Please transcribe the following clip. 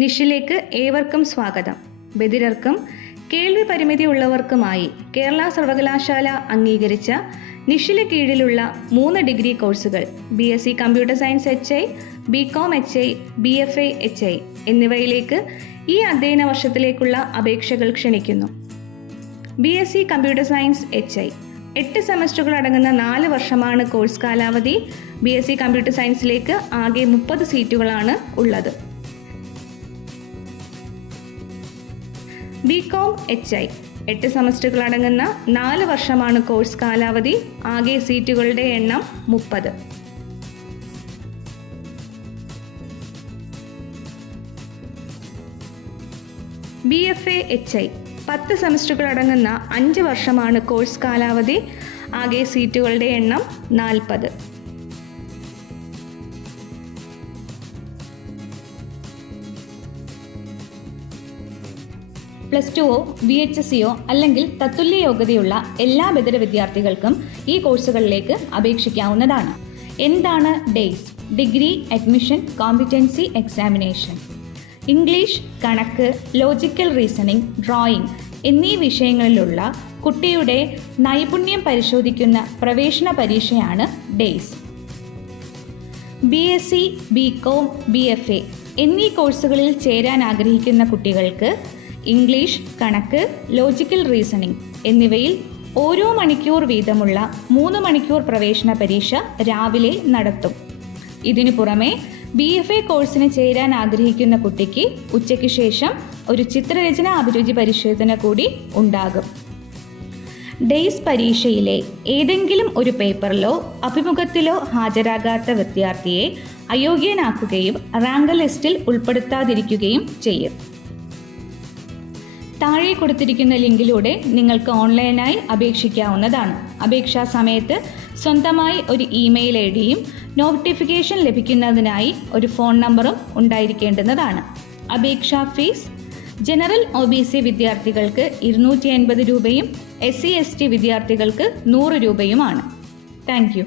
നിഷിലേക്ക് ഏവർക്കും സ്വാഗതം. ബധിരർക്കും കേൾവി പരിമിതിയുള്ളവർക്കുമായി കേരള സർവകലാശാല അംഗീകരിച്ച നിഷിന് കീഴിലുള്ള 3 ഡിഗ്രി കോഴ്സുകൾ BSc computer science HI, BCom HI, BFA HI എന്നിവയിലേക്ക് ഈ അധ്യയന വർഷത്തിലേക്കുള്ള അപേക്ഷകൾ ക്ഷണിക്കുന്നു. BSc കമ്പ്യൂട്ടർ സയൻസ് HI 8 സെമസ്റ്ററുകൾ അടങ്ങുന്ന 4 വർഷമാണ് കോഴ്സ് കാലാവധി. BSc കമ്പ്യൂട്ടർ സയൻസിലേക്ക് ആകെ 30 സീറ്റുകളാണ് ഉള്ളത്. BCom HI 8 സെമസ്റ്ററുകൾ അടങ്ങുന്ന 4 വർഷമാണ് കോഴ്സ് കാലാവധി. ആകെ സീറ്റുകളുടെ എണ്ണം 30. BFA HI 10 സെമസ്റ്ററുകൾ അടങ്ങുന്ന 5 വർഷമാണ് കോഴ്സ് കാലാവധി. ആകെ സീറ്റുകളുടെ എണ്ണം 40. +2 VHSCയോ അല്ലെങ്കിൽ തത്തുല്യ യോഗ്യതയുള്ള എല്ലാ ബധിര വിദ്യാർത്ഥികൾക്കും ഈ കോഴ്സുകളിലേക്ക് അപേക്ഷിക്കാവുന്നതാണ്. എന്താണ് days? Degree admission competency examination. English, കണക്ക്, ലോജിക്കൽ റീസണിംഗ്, ഡ്രോയിങ് എന്നീ വിഷയങ്ങളിലുള്ള കുട്ടിയുടെ നൈപുണ്യം പരിശോധിക്കുന്ന പ്രവേശന പരീക്ഷയാണ് ഡേയ്സ്. BSc, BCom, BFA എന്നീ കോഴ്സുകളിൽ ചേരാൻ ആഗ്രഹിക്കുന്ന കുട്ടികൾക്ക് ഇംഗ്ലീഷ്, കണക്ക്, ലോജിക്കൽ റീസണിംഗ് എന്നിവയിൽ ഓരോ മണിക്കൂർ വീതമുള്ള 3 മണിക്കൂർ പ്രവേശന പരീക്ഷ രാവിലെ നടത്തും. ഇതിനു പുറമെ BFA കോഴ്സിന് ചേരാൻ ആഗ്രഹിക്കുന്ന കുട്ടിക്ക് ഉച്ചയ്ക്ക് ശേഷം ഒരു ചിത്രരചന അഭിരുചി പരിശോധന കൂടി ഉണ്ടാകും. ഡേയ്സ് പരീക്ഷയിലെ ഏതെങ്കിലും ഒരു പേപ്പറിലോ അഭിമുഖത്തിലോ ഹാജരാകാത്ത വിദ്യാർത്ഥിയെ അയോഗ്യനാക്കുകയും റാങ്ക് ലിസ്റ്റിൽ ഉൾപ്പെടുത്താതിരിക്കുകയും ചെയ്യും. താഴെ കൊടുത്തിരിക്കുന്ന ലിങ്കിലൂടെ നിങ്ങൾക്ക് ഓൺലൈനായി അപേക്ഷിക്കാവുന്നതാണ്. അപേക്ഷാ സമയത്ത് സ്വന്തമായി ഒരു ഇമെയിൽ ഐഡിയും നോട്ടിഫിക്കേഷൻ ലഭിക്കുന്നതിനായി ഒരു ഫോൺ നമ്പറും ഉണ്ടായിരിക്കേണ്ടതാണ്. അപേക്ഷാ ഫീസ് ജനറൽ OBC വിദ്യാർത്ഥികൾക്ക് 250 രൂപയും SC ST വിദ്യാർത്ഥികൾക്ക് 100 രൂപയുമാണ്. Thank you.